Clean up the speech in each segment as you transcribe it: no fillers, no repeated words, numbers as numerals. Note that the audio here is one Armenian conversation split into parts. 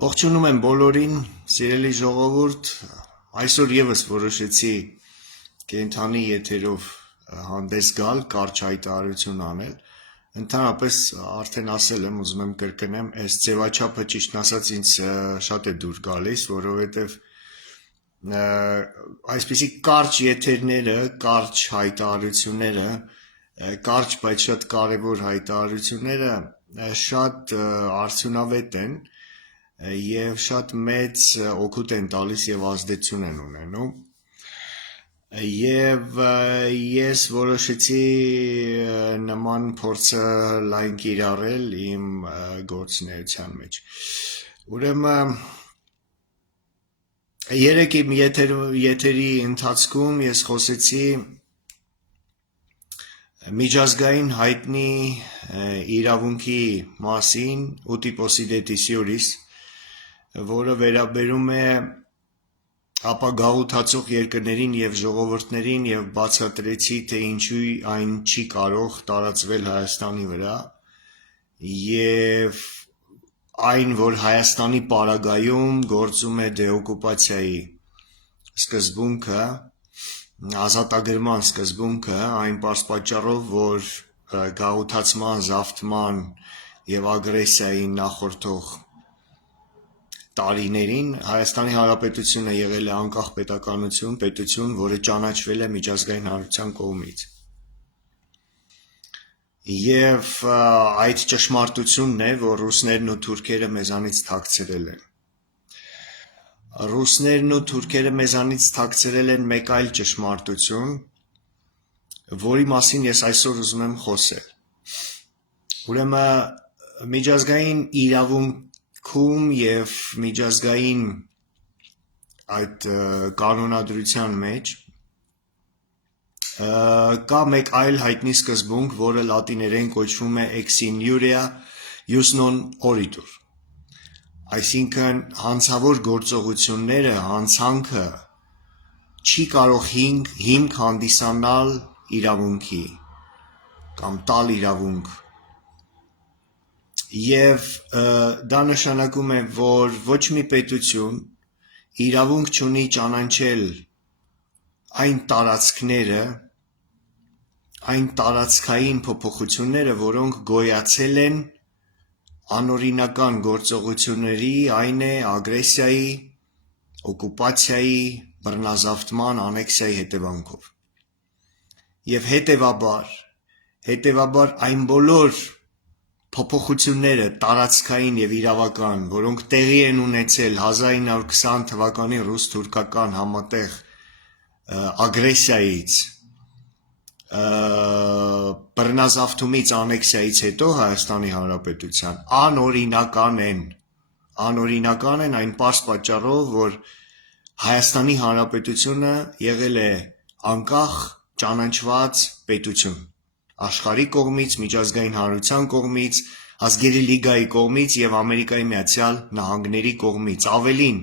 Ողջունում եմ բոլորին, սիրելի ժողովուրդ, այսօր եւս որոշեցի կենթանի եթերով հանդես գալ, կարճ հայտարարություն անել, ընդհանրապես արդեն ասել եմ, ուզում եմ կրկնեմ, այս ձևաչափը ճիշտն ասած ինձ շատ է դուր գալիս, որովհետեւ այսպիսի կարճ եթերները, կարճ հայտարարությունները, կարճ, բայց շատ կարևոր հայտարարությունները շատ արդյունավետ են եւ շատ մեծ օգուտ են տալիս եւ ազդեցություն են ունենում եւ ես որոշեցի նման փորձը լայն կիրառել իմ գործունեության մեջ ուրեմն երեք իմ եթերի ընթացքում ես խոսեցի միջազգային հայտնի իրավունքի մասին ուտիպոսի դետիսիորիս որը վերաբերում է ապագաղութացող երկրներին եւ ժողովուրդներին եւ բացատրեցի թե ինչու այն չի կարող տարածվել Հայաստանի վրա եւ այն որ Հայաստանի պարագայում գործում է դեօկուպացիայի սկզբունքը ազատագրման սկզբունքը այն պարզ պատճառով որ գաղութացման զավթման եւ ագրեսիայի նախորդող տարիներին Հայաստանի Հանրապետությունը եղել է անկախ պետություն, որը ճանաչվել է միջազգային հանրության կողմից։ Եվ այդ ճշմարտությունն է, որ ռուսներն ու թուրքերը մեզանից թաքցրել են։ Ռուսներն ու թուրքերը մեզանից թաքցրել են մեկ այլ ճշմարտություն, որի մասին ես այսօր ուզում եմ խոսել։ Ուրեմն միջազգային իրավունքում եւ միջազգային այդ կանոնադրության մեջ կա մեկ այլ հայտնի սկզբունք, որը լատիներեն կոչվում է ex in iuria ius non oritur։ Այսինքն հանցավոր գործողությունները, հանցանքը չի կարող հիմք հանդիսանալ իրավունքի կամ տալ իրավունք Եվ դա նշանակում է, որ ոչ մի պետություն իրավունք չունի ճանաչել այն տարածքները, այն տարածքային փոփոխությունները, որոնք գոյացել են անօրինական գործողությունների, այն է ագրեսիայի, օկուպացիայի, բռնազավթման, անեքսիայի հետևանքով։ Եվ հետևաբար այն բոլոր փոփոխությունները տարածքային եւ իրավական, որոնք տեղի են ունեցել 1920 թվականի ռուս-թուրքական համատեղ ագրեսիայից, բռնազավթումից, անեքսիայից հետո Հայաստանի Հանրապետության անօրինական են այն պարզ պատճառով, որ Հայաստանի Հանրապետությունը եղել է անկախ ճանաչված պետություն աշխարհի կողմից, միջազգային հանրության կողմից, ազգերի լիգայի կողմից եւ Ամերիկայի Միացյալ Նահանգների կողմից։ Ավելին,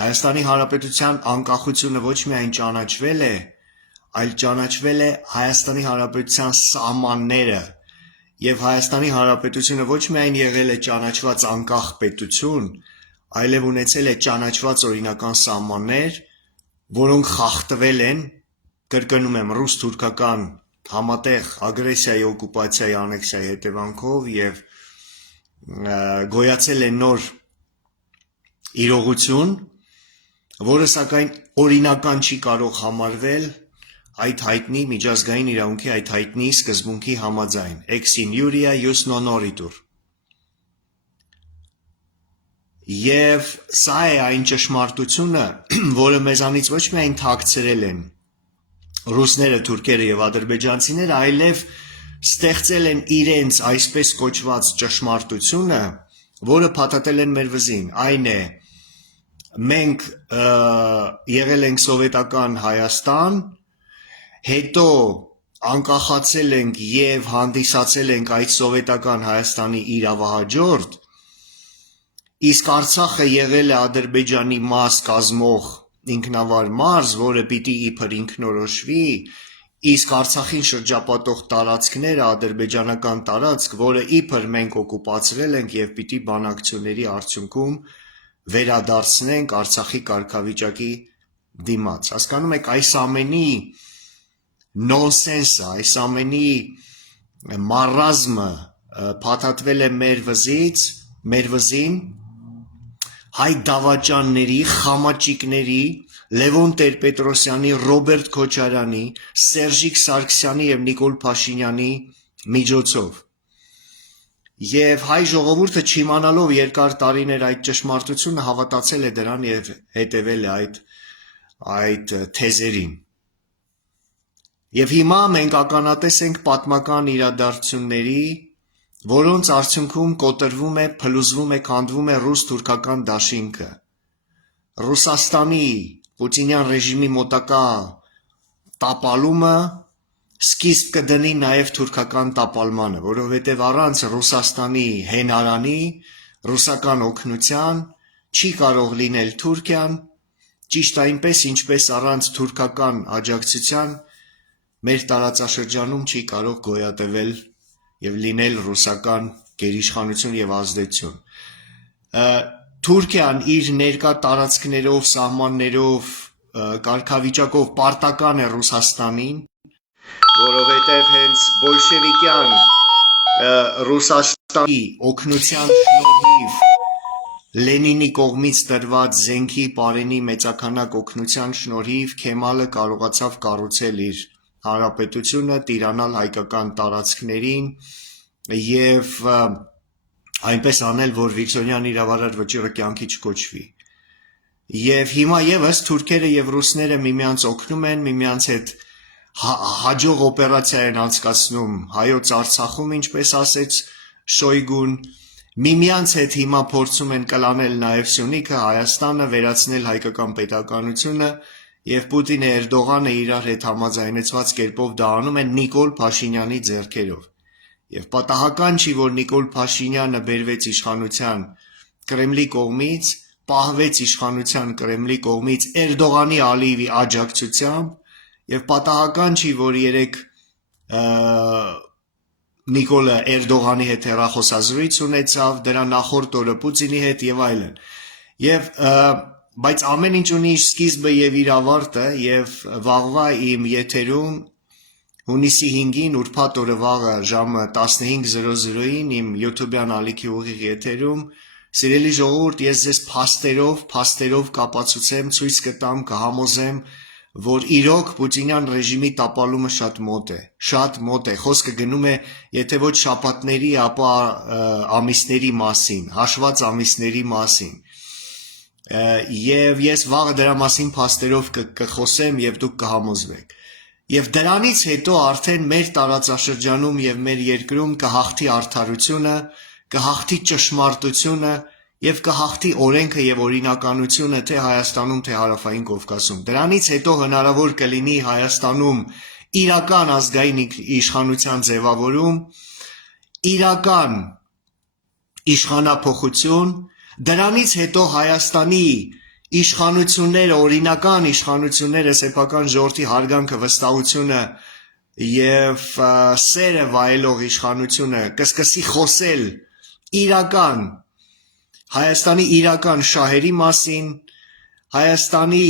Հայաստանի Հանրապետության անկախությունը ոչ միայն ճանաչվել է, այլ ճանաչվել է Հայաստանի Հանրապետության սահմանները եւ Հայաստանի Հանրապետությունը ոչ միայն եղել է ճանաչված անկախ պետություն, այլև ունեցել է ճանաչված օրինական սահմաններ, որոնք խախտվել են, կրկնում եմ, ռուս-թուրքական համատեղ ագրեսիայի, օկուպացիայի, անեքսիայի հետևանքով եւ գոյացել է նոր իրողություն, որը սակայն օրինական չի կարող համարվել այդ հայտնի միջազգային իրավունքի այդ հայտնի սկզբունքի համաձայն ex in iuria ius non oritur։ Եվ սա է այն ճշմարտությունը, որը մեզանից ոչ միայն թաքցրել են ռուսները, թուրքերը եւ ադրբեջանցիները, այլև ստեղծել են իրենց այսպես կոչված ճշմարտությունը, որը փաթաթել են մեր վզին։ Այն է մենք եղել ենք սովետական Հայաստան, հետո անկախացել ենք եւ հանդիսացել ենք այդ սովետական Հայաստանի իրավահաջորդ, իսկ Արցախը եղել է Ադրբեջանի մաս կազմող ինքնավար մարզ, որը պիտի իբր ինքնորոշվի իսկ Արցախին շրջապատող տարածքները ադրբեջանական տարածք, որը իբր մենք օկուպացրել ենք եւ պիտի բանակցությունների արդյունքում վերադարձնենք Արցախի կարգավիճակի դիմաց։ Հասկանում եք, այս ամենի նոնսենսը, այս ամենի մարազմը փաթաթվել է մեր վզին հայ դավաճանների, խամաճիկների, Լևոն Տեր-Պետրոսյանի, Ռոբերտ Քոչարյանի, Սերժիկ Սարգսյանի եւ Նիկոլ Փաշինյանի միջոցով։ Եվ հայ ժողովուրդը չիմանալով երկար տարիներ այդ ճշմարտությունը հավատացել է դրան եւ հետեւել է այդ թեզերին։ Եվ հիմա մենք ականատես ենք պատմական իրադարձությունների, որոնց արդյունքում կոտրվում է, փլուզվում է, քանդվում է ռուս-թուրքական դաշինքը։ Ռուսաստանի Պուտինյան ռեժիմի մոտակա տապալումը սկիզբ կդնի նաև թուրքական տապալմանը, որովհետև առանց Ռուսաստանի հենարանի, ռուսական օգնության չի կարող լինել Թուրքիան, ճիշտ այնպես, ինչպես առանց թուրքական աջակցության մեր տարածաշրջանում չի կարող գոյատևել եւ լինել ռուսական գերիշխանություն եւ ազդեցություն։ Թուրքիան իր ներկա տարածքներով, սահմաններով, կարգավիճակով պարտական է Ռուսաստանին, որովհետև հենց բոլշևիկյան Ռուսաստանի օգնության շնորհիվ Լենինի կողմից տրված զենքի պարենի մեծաքանակ օգնության շնորհիվ Քեմալը կարողացավ կառուցել իր հանրապետությունը, տիրանալ հայկական տարածքներին եւ այնպես անել, որ Վիկտորյան իրավարար վճիռը կյանքի չկոչվի։ Եվ հիմա եւս թուրքերը եւ ռուսները միմյանց օգնում են, միմյանց հետ հաջող օպերացիա են անցկացնում հայոց Արցախում, ինչպես ասեց Շոյգուն, միմյանց հետ հիմա փորձում են կլանել նաեւ Սյունիքը, Հայաստանը, վերացնել հայկական պետականությունը եւ Պուտինը, Էրդողանը իրար հետ համաձայնեցված կերպով դա անում են Նիկոլ Փաշինյանի ձեռքերով։ Եվ պատահական չի, որ Նիկոլ Փաշինյանը բերվեց իշխանության Կրեմլի կողմից, պահվեց իշխանության Կրեմլի կողմից Էրդողանի, Ալիևի աջակցությամբ, եւ պատահական չի, որ երեք Նիկոլը Էրդողանի հետ հեռախոսազրույց ունեցավ, դրա նախորդ օրը Պուտինի հետ եւ այլն։ Եվ բայց ամեն ինչ ունի իր սկիզբը եւ իր ավարտը, եւ վաղվա իմ եթերում հունիսի 5-ին ուրբաթ օրը վաղը ժամը 15:00-ին իմ YouTube-յան ալիքի ուղիղ եթերում, սիրելի ժողովուրդ, ես ձեզ փաստերով կապացուցեմ, ցույց կտամ, կհամոզեմ, որ իրոք Պուտինյան ռեժիմի տապալումը շատ մոտ է, խոսքը գնում է, եթե ոչ շաբաթների, ապա ամիսների մասին, հաշված ամիսների մասին։ Եվ ես վաղը դրա մասին փաստերով կխոսեմ եւ դուք կհամոզվեք։ Եվ դրանից հետո արդեն մեր տարածաշրջանում եւ մեր երկրում կհաղթի արդարությունը, կհաղթի ճշմարտությունը եւ կհաղթի օրենքը եւ օրինականությունը թե Հայաստանում, թե Հարավային Կովկասում։ Դրանից հետո հնարավոր կլինի Հայաստանում իրական ազգային իշխանության ձևավորում, իրական իշխանափոխություն, դրանից հետո Հայաստանի իշխանությունները, օրինական իշխանությունները, սեփական ժողովրդի հարգանքը, վստահությունը եւ սերը վայելող իշխանությունը կսկսի խոսել իրական Հայաստանի իրական շահերի մասին, Հայաստանի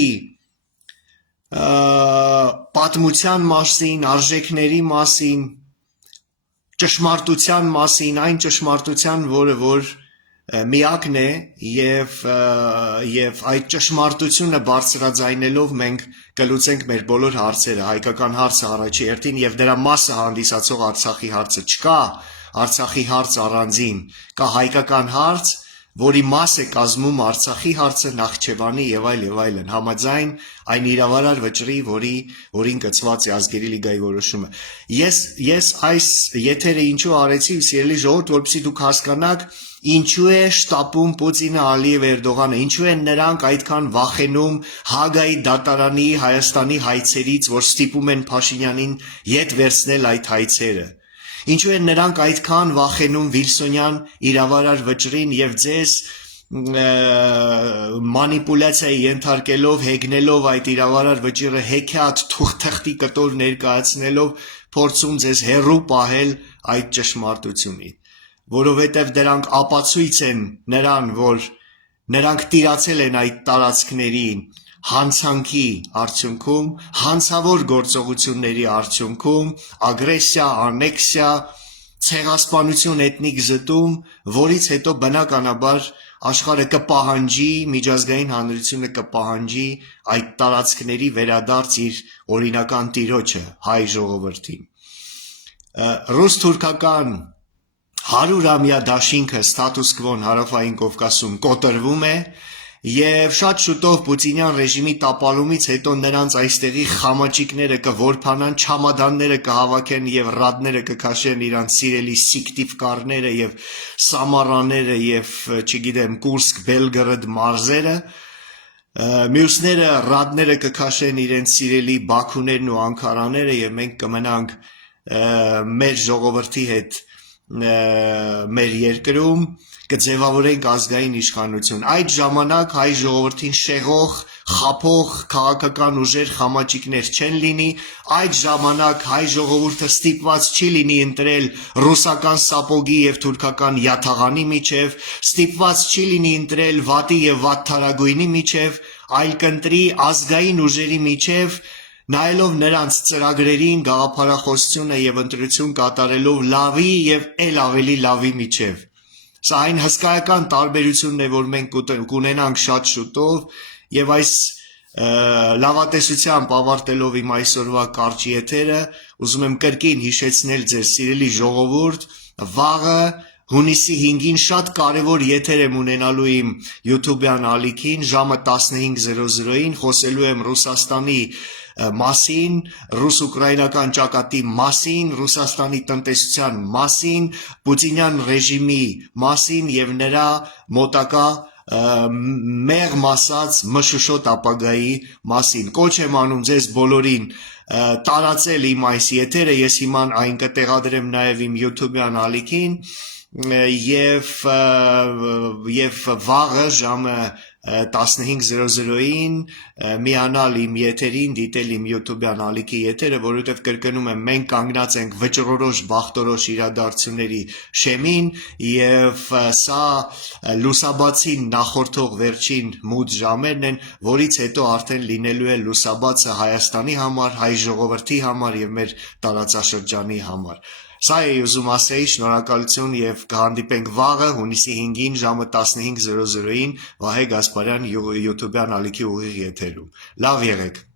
պատմության մասին, արժեքների մասին, ճշմարտության մասին, այն ճշմարտության, որ միակն է եւ այդ ճշմարտությունը բարձրաձայնելով մենք կլուծենք մեր բոլոր հարցերը, հայկական հարցը առաջի հերթին եւ դրա մասը հանդիսացող Արցախի հարցը չկա, Արցախի հարց առանձին, կա հայկական հարց, որի մաս է կազմում Արցախի հարցը, Նախճեվանի եւ այլն, համաձայն այն իրավարար վճռի, որին կցված է ազգերի լիգայի որոշումը։ Ես այս եթերը ինչու արեցի, սիրելի ժողովուրդ, որպեսզի դուք հասկանաք ինչու է շտապում Պուտինը, Ալիև, Էրդողանը, ինչու են նրանք այդքան վախենում Հագայի դատարանի Հայաստանի հայցերից, որ ստիպում են Փաշինյանին ետ վերցնել այդ հայցերը։ Ինչու են նրանք այդքան վախենում Վիլսոնյան իրավարար վճռին եւ ձեզ մանիպուլյացիայի ենթարկելով, հեգնելով այդ իրավարար վճիռը հեքիաթ թուղթեղտի կտոր ներկայացնելով փորձում ձեզ հեռու պահել այդ ճշմարտությունից, որովհետև դրանք ապացույց են նրան, որ նրանք տիրացել են այդ տարածքների հանցանքի արդյունքում, հանցավոր գործողությունների արդյունքում, ագրեսիա, անեքսիա, ցեղասպանություն, էթնիկ զտում, որից հետո բնականաբար աշխարհը կպահանջի, միջազգային հանրությունը կպահանջի այդ տարածքների վերադարձ իր օրինական տիրոջը, հայ ժողովրդին։ Ռուս-թուրքական 100-ամյա դաշինքը ստատուս քվոն հարավային Կովկասում կոտրվում է եւ շատ շուտով պուտինյան ռեժիմի տապալումից հետո նրանց այստեղի խամաճիկները կորփանան, չամադանները կհավաքեն եւ ռադները կքաշեն իրանց սիրելի Սիկտիվկարները եւ Սամարաները եւ չգիտեմ Կուրսկ, Բելգրադ մարզերը, մյուսները ռադները կքաշեն իրենց սիրելի Բաքուներն ու Անկարաները եւ մենք կմնանք մեր ժողովրդի հետ մեր երկրում կձևավորենք ազգային իշխանություն։ Այդ ժամանակ հայ ժողովրդին շեղող, խափող քաղաքական ուժեր, խամաճիկներ չեն լինի, այդ ժամանակ հայ ժողովուրդը ստիպված չի լինի ընտրել ռուսական սապոգի եւ թուրքական յաթաղանի միջև, ստիպված չի լինի ընտրել վատի եւ վատթարագույնի միջև, այլ կընտրի ազգային ուժերի միջև, նայելով նրանց ծրագրերին, գաղափարախոսությունը եւ ընտրություն կատարելով լավի եւ ել ավելի լավի միջև։ Սա այն հսկայական տարբերությունն է, որ մենք կունենանք շատ շուտով եւ այս լավատեսությամբ ավարտելով իմ այսօրվա կարճ եթերը, ուզում եմ կրկին հիշեցնել ձեր սիրելի ժողովուրդ, վաղը հունիսի 5-ին շատ կարևոր եթեր եմ ունենալու իմ YouTube-յան ալիքին ժամը 15:00-ին, խոսելու եմ Ռուսաստանի մասին, ռուս-ուկրաինական ճակատի մասին, Ռուսաստանի տնտեսության մասին, պուտինյան ռեժիմի մասին եւ նրա մոտակա մեղմ ասած մշուշոտ ապագայի մասին։ Կոչ եմ անում ձեզ բոլորին տարածել իմ այս եթերը, ես հիմա այն կտեղադրեմ նաեւ իմ YouTube-յան ալիքին եւ վաղը ժամը 15:00-ին միանալ իմ եթերին, դիտել իմ YouTube-յան ալիքի եթերը, որովհետև կրկնում եմ, մենք կանգնած ենք վճռորոշ բախտորոշ իրադարձությունների շեմին եւ սա լուսաբացին նախորդող վերջին մութ ժամերն են, որից հետո արդեն լինելու է լուսաբացը Հայաստանի համար, հայ ժողովրդի համար եւ մեր տարածաշրջանի համար։ Սա էի ուզում ասեի, շնորհակալություն եւ կհանդիպենք վաղը հունիսի 5-ին ժամը 15:00-ին Վահե Գասպարյան YouTube-յան ալիքի ուղիղ եթերում։ Լավ եղեք։